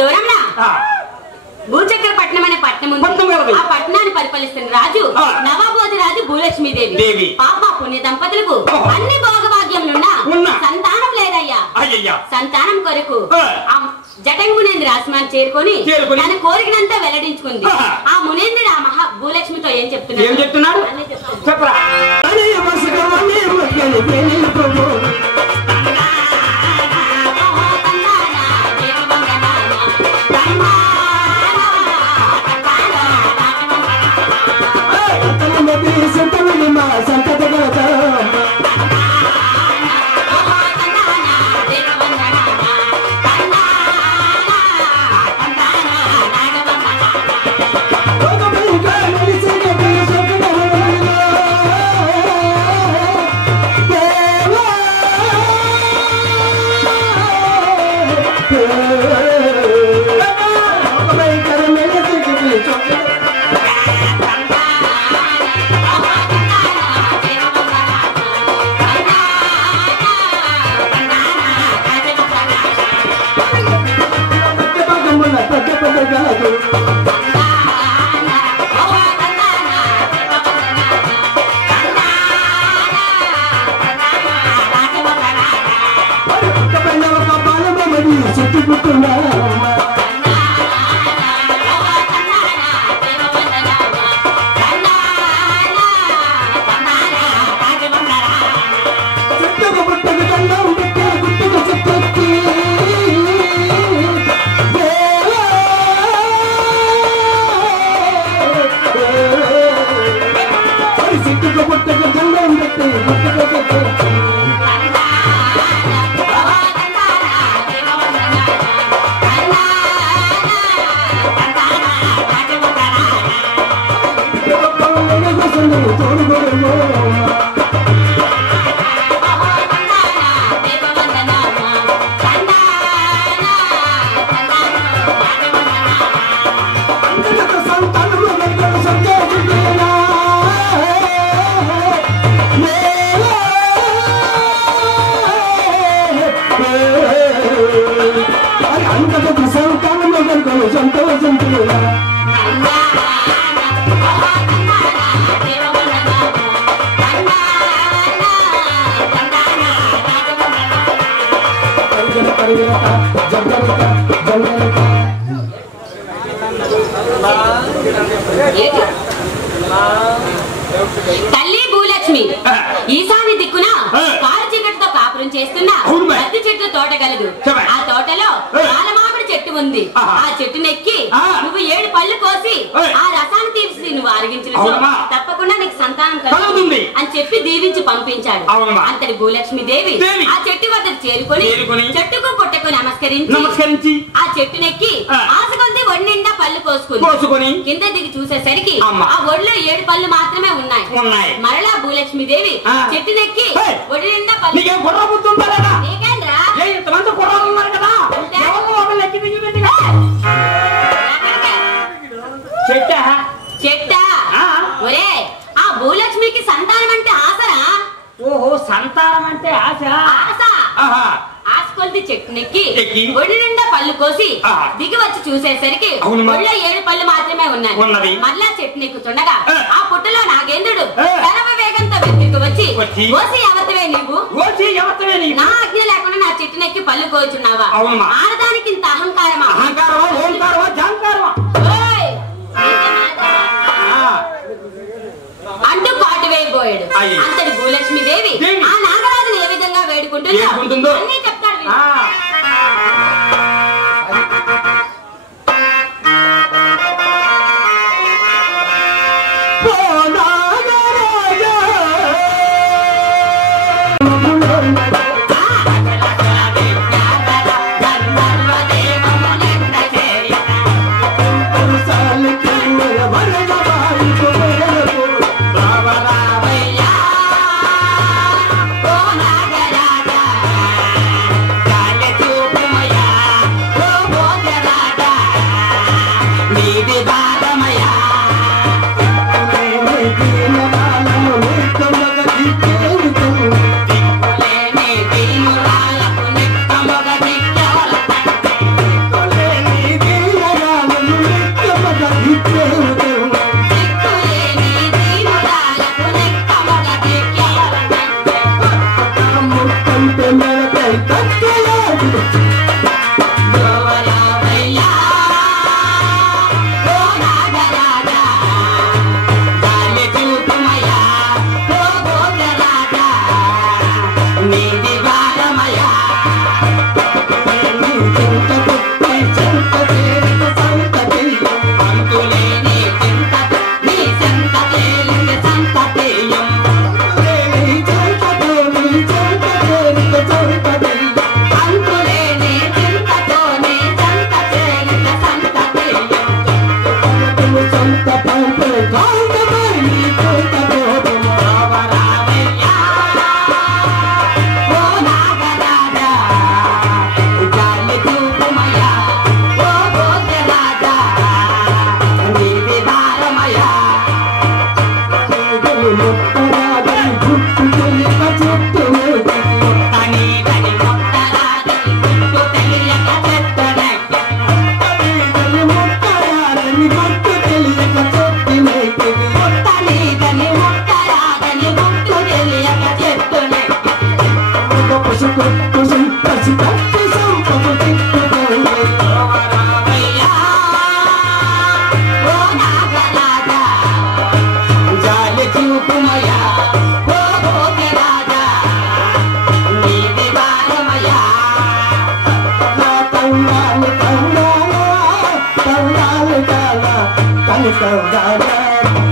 దూరం భూచక్ర పట్నం అనే పట్నం ఉంది. ఆ పట్టణాన్ని పరిపాలిస్తున్న రాజు నవాబోధి రాజు భూలక్ష్మీదేవి. పాప పుణ్య దంపతులకు అన్ని భోగభాగ్యములున్నా సంతానం లేదయ్యా. సంతానం కొరకు జటంగి మునేంద్ర ఆశ్రమాన్ని చేరుకొని తన కోరికనంతా వెల్లడించుకుంది. ఆ మునేంద్రుడు ఆ మహా భూలక్ష్మితో ఏం చెప్తున్నాడు? తల్లి భూలక్ష్మి ఈశాన్య దిక్కున కారు చీకటితో కాపురం చేస్తున్న మద్ది చెట్ల తోట కలదు. ఆ తోటలో పాలమామిడి చెట్టు ఉంది. ఆ చెట్టు నెక్కి నువ్వు 7 పళ్ళు కోసి ఆ రసాన్ని తీసి నువ్వు ఆరగించిన తప్పకుండా నీకు సంతానం కలుగుతుంది అని చెప్పి దీవించి పంపించాడు. అంతటి భూలక్ష్మీదేవి ఆ చెట్టు వద్దకు చేరుకొని చెట్టుకు పుట్టకు నమస్కరించి ఆ చెట్టు నెక్కి ఆశకొంది ఒడి నిండా పళ్ళు కోసుకుని కింద దిగి చూసేసరికి ఆ ఒడిలో 7 పళ్ళు మాత్రమే ఉన్నాయి. మరలా భూలక్ష్మీదేవి చెట్టు నెక్కి ఒడి నిండా పళ్ళు చెట్టా ఒరే ఆ భూలక్ష్మికి సంతానం అంటే ఆశరా? ఓహో, సంతానం అంటే ఆశ. ఆశ కొలిది చెట్టు నెక్కి ఒడి నిండా పళ్ళు కోసి దిగి వచ్చి చూసేసరికి ఒళ్ళో 7 పళ్ళు మాత్రమే ఉన్నాయి. మళ్ళా చెట్టు నెక్కుతుండగా ఆ పుట్టలో నాగేంద్రుడు పరమ వేగంతో వెతుకు వచ్చి ఓసి ఎవతవే నీవు? నా ఆజ్ఞ లేకుండా నా చెట్టు నెక్కి పళ్ళు కోచున్నావా? ఆడదానికి ఇంత అహంకారమా? అంటూ పాటు వేయబోయాడు. అంతటి భూలక్ష్మీదేవి ఆ నాగరాజుని ఏ విధంగా వేడుకుంటుందో అన్నీ చెప్తాడు. Bye. Tangal,